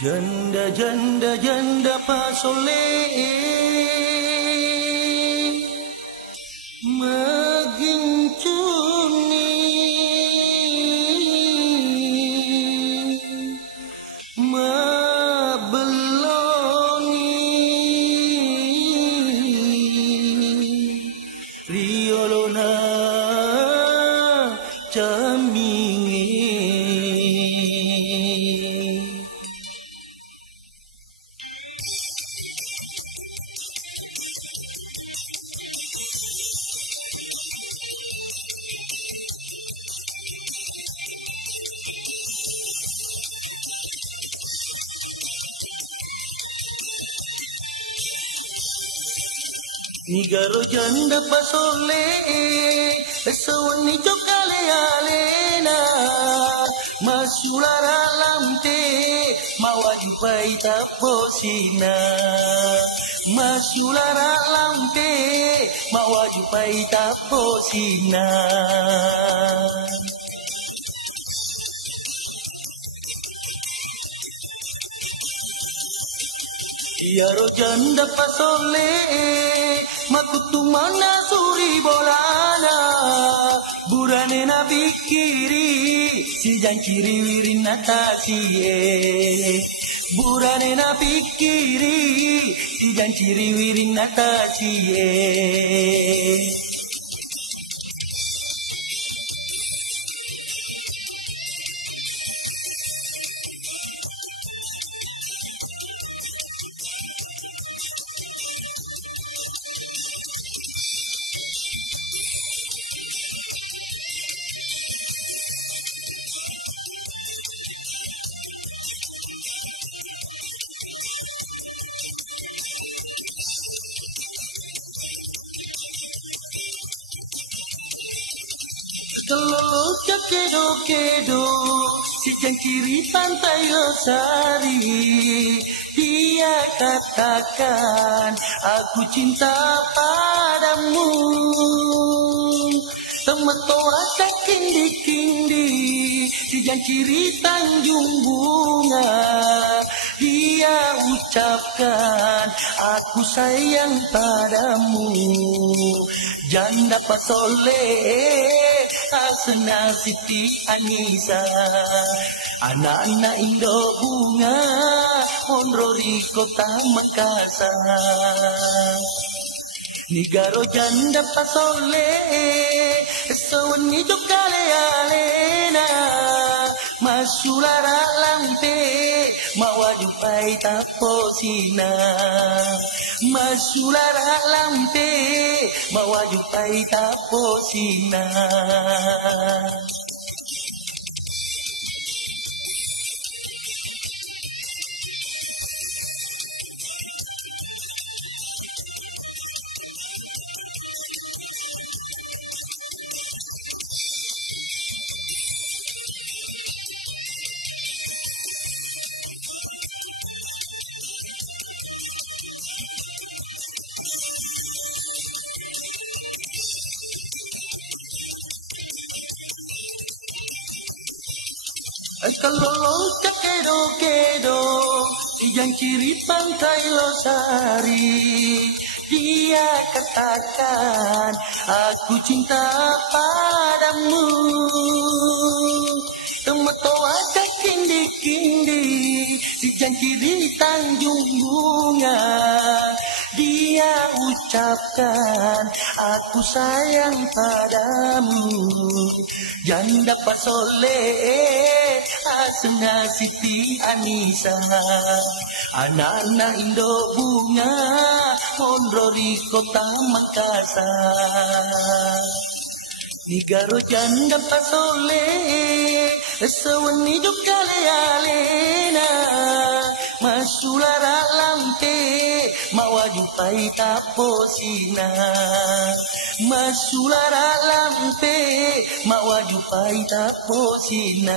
Janda janda janda pasole magincuni mabeloni riolona camingi. Nigaro janda pasole sewani cokale alena masulara lamte mawaju pai taposina masulara lamte mawaju pai taposina. Yaro janda pasole makutu mana suri bolana burane na pikiri si jankiri wirin natasiye burane na pikiri si jankiri wirin natasiye. Kalau kedo si kiri pantai Losari dia katakan aku cinta padamu temetoa kindi si kiri Tanjung Bunga dia ucapkan aku sayang padamu. Janda pasole Asna Siti Anisa anak-anak Indo Bunga Onrori Kota Makassar. Nigaro janda pasole sewani jokale alena masulara lamte mawaju pai taposina masulara lamte mawaju pai taposina. Kalau kedo yang kiri pantai Losari dia katakan aku cinta padamu temetoa kindi di kiri Tanjung Bunga dia ucapkan aku sayang padamu. Janda pasole Asna Siti Anisa anak-anak Indo Bunga Onrori Kota Makassar. Nigaro janda pasole sewani jokale alena masulara lamte mawaju pai taposina masulara lamte mawaju pai taposina.